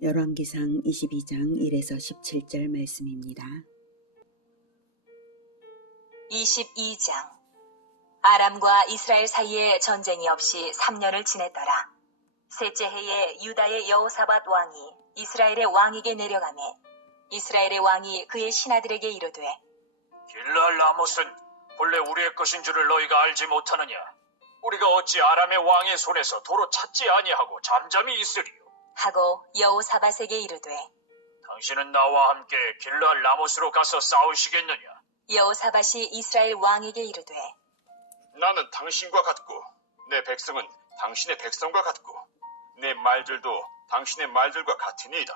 열왕기상 22장 1에서 17절 말씀입니다. 22장 아람과 이스라엘 사이에 전쟁이 없이 3년을 지냈더라. 셋째 해에 유다의 여호사밧 왕이 이스라엘의 왕에게 내려가매 이스라엘의 왕이 그의 신하들에게 이르되 길르앗 라못은 본래 우리의 것인 줄을 너희가 알지 못하느냐? 우리가 어찌 아람의 왕의 손에서 도로 찾지 아니하고 잠잠히 있으리요? 하고 여호사밧에게 이르되 당신은 나와 함께 길르앗 라못으로 가서 싸우시겠느냐? 여호사밧이 이스라엘 왕에게 이르되 나는 당신과 같고 내 백성은 당신의 백성과 같고 내 말들도 당신의 말들과 같으니이다.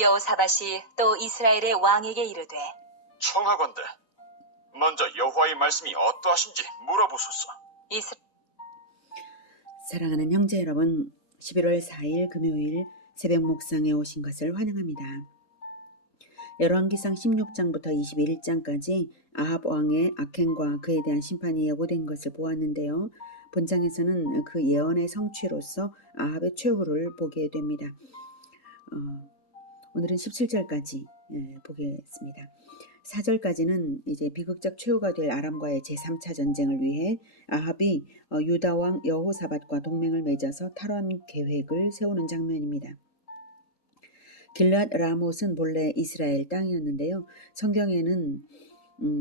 여호사밧이 또 이스라엘의 왕에게 이르되 청하건대 먼저 여호와의 말씀이 어떠하신지 물어보소서. 사랑하는 형제 여러분, 11월 4일 금요일 새벽 묵상에 오신 것을 환영합니다. 열왕기상 16장부터 21장까지 아합 왕의 악행과 그에 대한 심판이 예고된 것을 보았는데요. 본장에서는 그 예언의 성취로서 아합의 최후를 보게 됩니다. 오늘은 17절까지 보겠습니다. 4절까지는 이제 비극적 최후가 될 아람과의 제3차 전쟁을 위해 아합이 유다 왕 여호사밧과 동맹을 맺어서 탈환 계획을 세우는 장면입니다. 길르앗 라못은 본래 이스라엘 땅이었는데요. 성경에는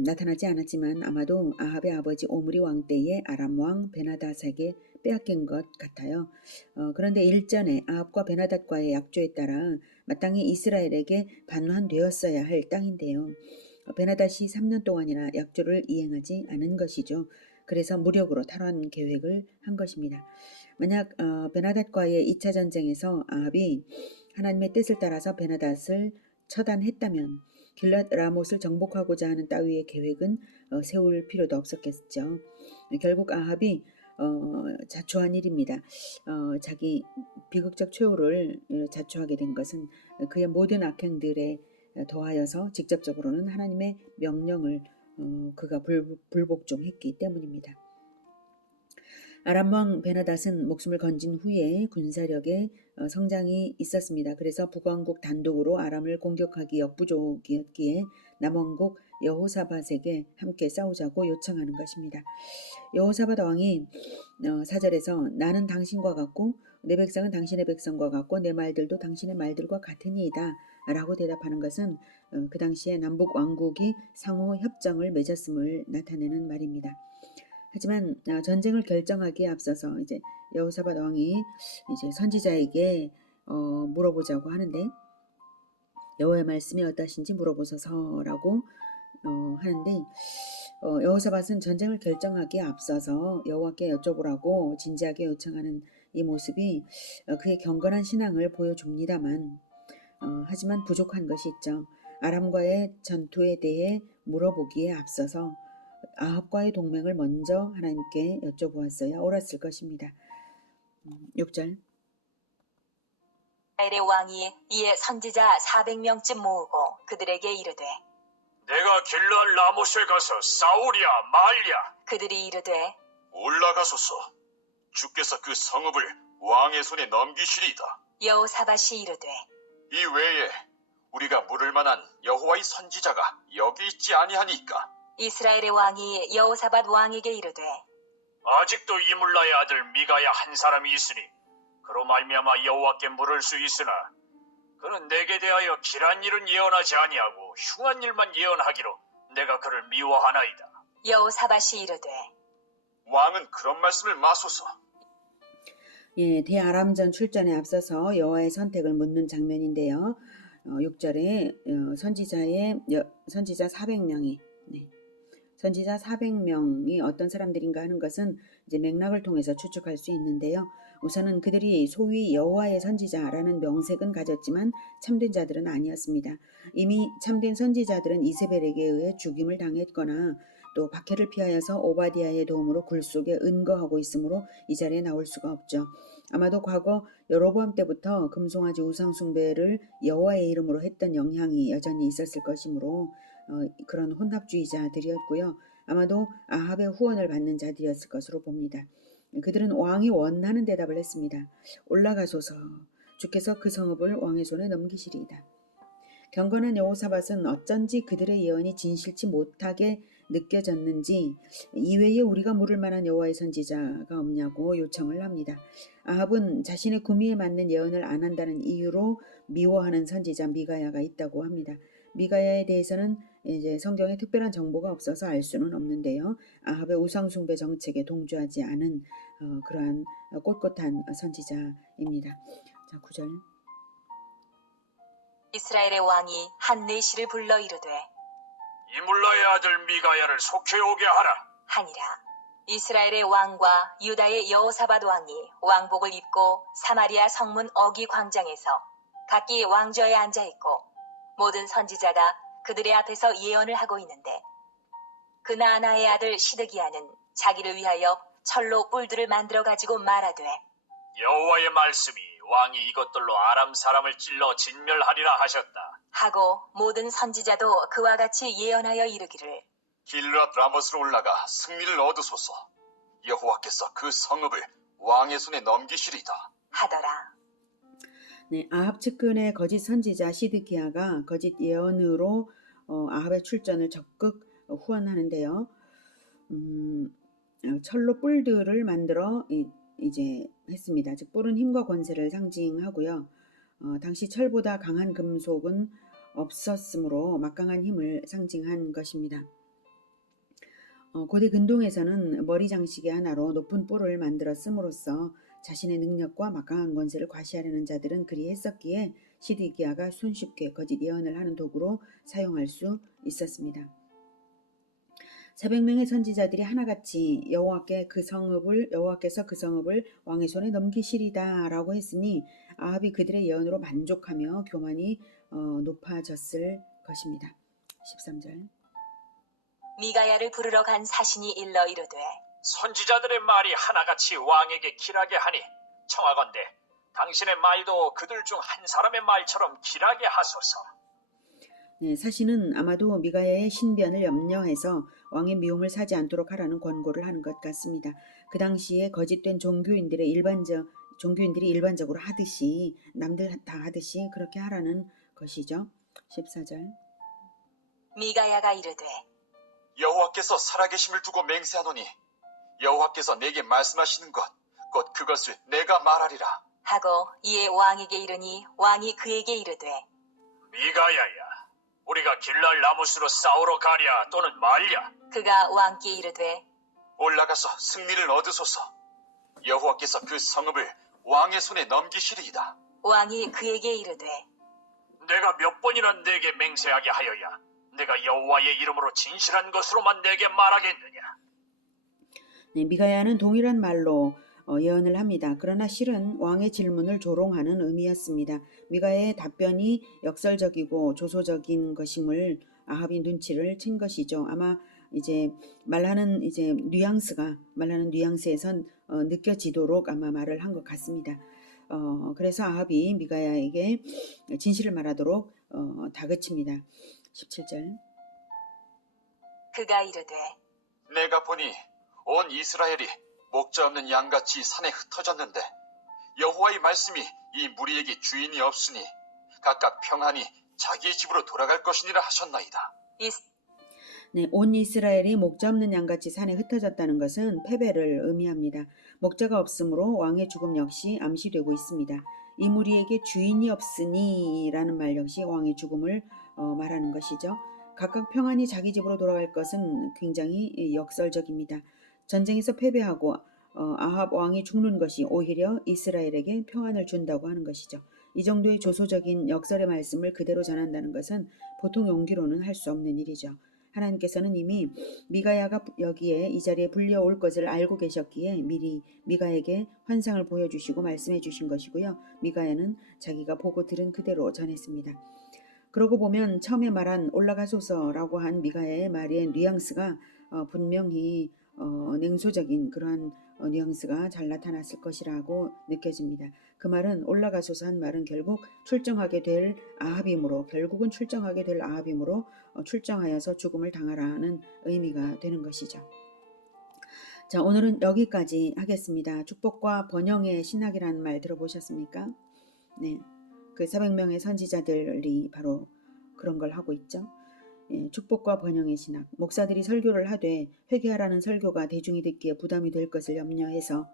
나타나지 않았지만 아마도 아합의 아버지 오므리 왕 때의 아람 왕 베나닷에게 빼앗긴 것 같아요. 그런데 일전에 아합과 베나닷과의 약조에 따라 마땅히 이스라엘에게 반환되었어야 할 땅인데요. 베나닷이 3년 동안이나 약조를 이행하지 않은 것이죠. 그래서 무력으로 탈환 계획을 한 것입니다. 만약 베나닷과의 2차 전쟁에서 아합이 하나님의 뜻을 따라서 베나닷을 처단했다면 길르앗 라못을 정복하고자 하는 따위의 계획은 세울 필요도 없었겠죠. 결국 아합이 자초한 일입니다. 자기 비극적 최후를 자초하게 된 것은 그의 모든 악행들에 더하여서 직접적으로는 하나님의 명령을 그가 불복종했기 때문입니다. 아람 왕 베나닷은 목숨을 건진 후에 군사력의 성장이 있었습니다. 그래서 북왕국 단독으로 아람을 공격하기 역부족이었기에 남왕국 여호사밧에게 함께 싸우자고 요청하는 것입니다. 여호사밧 왕이 4절에서 나는 당신과 같고 내 백성은 당신의 백성과 같고 내 말들도 당신의 말들과 같으니이다 라고 대답하는 것은 그 당시에 남북 왕국이 상호 협정을 맺었음을 나타내는 말입니다. 하지만 전쟁을 결정하기에 앞서서 이제 여호사밧 왕이 이제 선지자에게 물어보자고 하는데 여호와의 말씀이 어떠신지 물어보소서라고 하는데 여호사밧은 전쟁을 결정하기에 앞서서 여호와께 여쭤보라고 진지하게 요청하는 이 모습이 그의 경건한 신앙을 보여줍니다만 하지만 부족한 것이 있죠. 아람과의 전투에 대해 물어보기에 앞서서 아합과의 동맹을 먼저 하나님께 여쭤보았어야 옳았을 것입니다. 6절 이스라엘의 왕이 이에 선지자 400명쯤 모으고 그들에게 이르되 내가 길르앗 라못에 가서 싸우랴 말랴? 그들이 이르되 올라가소서. 주께서 그 성읍을 왕의 손에 넘기시리이다. 여호사밧이 이르되 이 외에 우리가 물을 만한 여호와의 선지자가 여기 있지 아니하니까. 이스라엘의 왕이 여호사밧 왕에게 이르되 아직도 이물라의 아들 미가야 한 사람이 있으니 그로 말미암아 여호와께 물을 수 있으나 그는 내게 대하여 길한 일은 예언하지 아니하고 흉한 일만 예언하기로 내가 그를 미워하나이다. 여호사밧이 이르되 왕은 그런 말씀을 마소서. 대아람전 출전에 앞서서 여호와의 선택을 묻는 장면인데요. 6절에 선지자 400명이 선지자 400명이 어떤 사람들인가 하는 것은 이제 맥락을 통해서 추측할 수 있는데요. 우선은 그들이 소위 여호와의 선지자라는 명색은 가졌지만 참된 자들은 아니었습니다. 이미 참된 선지자들은 이세벨에게 의해 죽임을 당했거나 또 박해를 피하여서 오바디아의 도움으로 굴 속에 은거하고 있으므로 이 자리에 나올 수가 없죠. 아마도 과거 여로보암 때부터 금송아지 우상 숭배를 여호와의 이름으로 했던 영향이 여전히 있었을 것이므로 그런 혼합주의자들이었고요. 아마도 아합의 후원을 받는 자들이었을 것으로 봅니다. 그들은 왕이 원하는 대답을 했습니다. 올라가소서. 주께서 그 성읍을 왕의 손에 넘기시리이다. 경건한 여호사밧은 어쩐지 그들의 예언이 진실치 못하게 느껴졌는지 이외에 우리가 물을 만한 여호와의 선지자가 없냐고 요청을 합니다. 아합은 자신의 구미에 맞는 예언을 안 한다는 이유로 미워하는 선지자 미가야가 있다고 합니다. 미가야에 대해서는 이제 성경에 특별한 정보가 없어서 알 수는 없는데요. 아합의 우상숭배 정책에 동조하지 않은 그러한 꼿꼿한 선지자입니다. 자, 9절. 이스라엘의 왕이 한네시를 불러 이르되 이물라의 아들 미가야를 속해 오게 하라. 하니라. 이스라엘의 왕과 유다의 여호사밧 왕이 왕복을 입고 사마리아 성문 어기 광장에서 각기 왕좌에 앉아 있고 모든 선지자가 그들의 앞에서 예언을 하고 있는데 그나아나의 아들 시드기야는 자기를 위하여 철로 뿔들을 만들어 가지고 말하되 여호와의 말씀이 왕이 이것들로 아람 사람을 찔러 진멸하리라 하셨다. 하고 모든 선지자도 그와 같이 예언하여 이르기를 길르앗 라못으로 올라가 승리를 얻으소서. 여호와께서 그 성읍을 왕의 손에 넘기시리이다. 하더라. 네, 아합 측근의 거짓 선지자 시드기야가 거짓 예언으로 아합의 출전을 적극 후원하는데요. 철로 뿔들을 만들어 이제 했습니다. 즉 뿔은 힘과 권세를 상징하고요. 당시 철보다 강한 금속은 없었으므로 막강한 힘을 상징한 것입니다. 고대 근동에서는 머리 장식의 하나로 높은 뿔을 만들어 씀으로써 자신의 능력과 막강한 권세를 과시하려는 자들은 그리 했었기에 시드기야가 손쉽게 거짓 예언을 하는 도구로 사용할 수 있었습니다. 400명의 선지자들이 하나같이 여호와께서 그 성읍을 왕의 손에 넘기시리다라고 했으니 아합이 그들의 예언으로 만족하며 교만이 높아졌을 것입니다. 13절. 미가야를 부르러 간 사신이 일러 이르되 선지자들의 말이 하나같이 왕에게 길하게 하니 청하건대 당신의 말도 그들 중 한 사람의 말처럼 길하게 하소서. 네, 사신은 아마도 미가야의 신변을 염려해서 왕의 미움을 사지 않도록 하라는 권고를 하는 것 같습니다. 그 당시에 거짓된 종교인들이 일반적으로 하듯이 남들 다 하듯이 그렇게 하라는 것이죠. 14절. 미가야가 이르되 여호와께서 살아계심을 두고 맹세하노니 여호와께서 내게 말씀하시는 것 곧 그것을 내가 말하리라. 하고 이에 왕에게 이르니 왕이 그에게 이르되 미가야야, 우리가 길랄 라못으로 싸우러 가랴 또는 말랴? 그가 왕께 이르되 올라가서 승리를 얻으소서. 여호와께서 그 성읍을 왕의 손에 넘기시리이다. 왕이 그에게 이르되 내가 몇 번이나 내게 맹세하게 하여야 내가 여호와의 이름으로 진실한 것으로만 내게 말하겠느냐? 네, 미가야는 동일한 말로 예언을 합니다. 그러나 실은 왕의 질문을 조롱하는 의미였습니다. 미가야의 답변이 역설적이고 조소적인 것임을 아합이 눈치를 챈 것이죠. 아마 이제 말하는 뉘앙스에서 느껴지도록 아마 말을 한 것 같습니다. 그래서 아합이 미가야에게 진실을 말하도록 다그칩니다. 17절. 그가 이르되 내가 보니 온 이스라엘이 목자 없는 양같이 산에 흩어졌는데 여호와의 말씀이 이 무리에게 주인이 없으니 각각 평안히 자기의 집으로 돌아갈 것이니라 하셨나이다. 네, 온 이스라엘이 목자 없는 양같이 산에 흩어졌다는 것은 패배를 의미합니다. 목자가 없으므로 왕의 죽음 역시 암시되고 있습니다. 이 무리에게 주인이 없으니라는 말 역시 왕의 죽음을 말하는 것이죠. 각각 평안히 자기 집으로 돌아갈 것은 굉장히 역설적입니다. 전쟁에서 패배하고 아합 왕이 죽는 것이 오히려 이스라엘에게 평안을 준다고 하는 것이죠. 이 정도의 조소적인 역설의 말씀을 그대로 전한다는 것은 보통 용기로는 할 수 없는 일이죠. 하나님께서는 이미 미가야가 여기에 이 자리에 불려올 것을 알고 계셨기에 미리 미가에게 환상을 보여주시고 말씀해 주신 것이고요. 미가야는 자기가 보고 들은 그대로 전했습니다. 그러고 보면 처음에 말한 올라가소서라고 한 미가야의 말의 뉘앙스가 분명히 냉소적인 그러한 뉘앙스가 잘 나타났을 것이라고 느껴집니다. 그 말은 올라가소서 한 말은 결국은 출정하게 될 아합이므로 출정하여서 죽음을 당하라는 의미가 되는 것이죠. 자, 오늘은 여기까지 하겠습니다. 축복과 번영의 신학이라는 말 들어보셨습니까? 네, 그 400명의 선지자들이 바로 그런 걸 하고 있죠. 예, 축복과 번영의 신학. 목사들이 설교를 하되 회개하라는 설교가 대중이 듣기에 부담이 될 것을 염려해서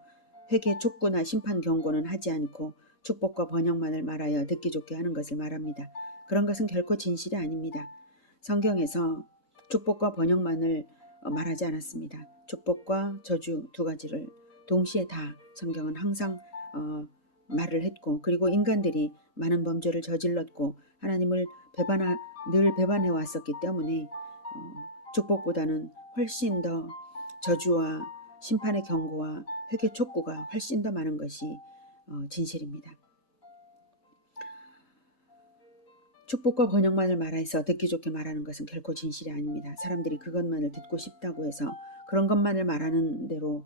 회개 촉구나 심판 경고는 하지 않고 축복과 번영만을 말하여 듣기 좋게 하는 것을 말합니다. 그런 것은 결코 진실이 아닙니다. 성경에서 축복과 번영만을 말하지 않았습니다. 축복과 저주 두 가지를 동시에 다 성경은 항상 말을 했고, 그리고 인간들이 많은 범죄를 저질렀고 하나님을 늘 배반해 왔었기 때문에 축복보다는 훨씬 더 저주와 심판의 경고와 회개 촉구가 훨씬 더 많은 것이 진실입니다. 축복과 번영만을 말해서 듣기 좋게 말하는 것은 결코 진실이 아닙니다. 사람들이 그것만을 듣고 싶다고 해서 그런 것만을 말하는 대로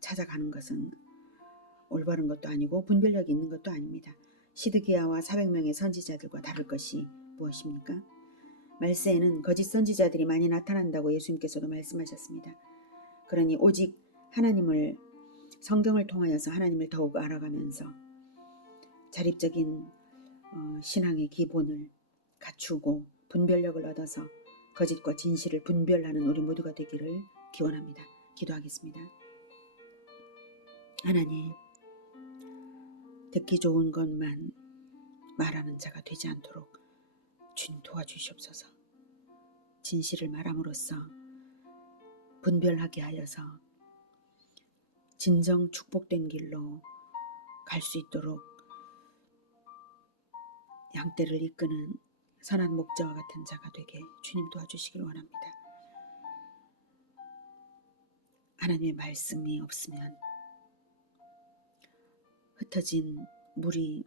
찾아가는 것은 올바른 것도 아니고 분별력이 있는 것도 아닙니다. 시드기야와 400명의 선지자들과 다를 것이 무엇입니까? 말세에는 거짓 선지자들이 많이 나타난다고 예수님께서도 말씀하셨습니다. 그러니 오직 하나님을, 성경을 통하여서 하나님을 더욱 알아가면서 자립적인 신앙의 기본을 갖추고 분별력을 얻어서 거짓과 진실을 분별하는 우리 모두가 되기를 기원합니다. 기도하겠습니다. 하나님, 듣기 좋은 것만 말하는 자가 되지 않도록 주님 도와주시옵소서. 진실을 말함으로써 분별하게 하여서 진정 축복된 길로 갈 수 있도록 양떼를 이끄는 선한 목자와 같은 자가 되게 주님 도와주시길 원합니다. 하나님의 말씀이 없으면 흩어진 물이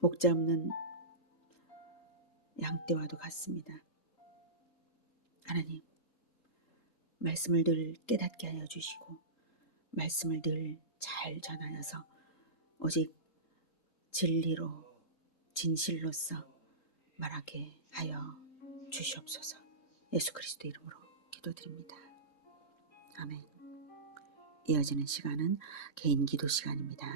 목자 없는 양떼와도 같습니다. 하나님, 말씀을 늘 깨닫게 하여 주시고 말씀을 늘 잘 전하여서 오직 진리로 진실로서 말하게 하여 주시옵소서. 예수 그리스도 이름으로 기도드립니다. 아멘. 이어지는 시간은 개인 기도 시간입니다.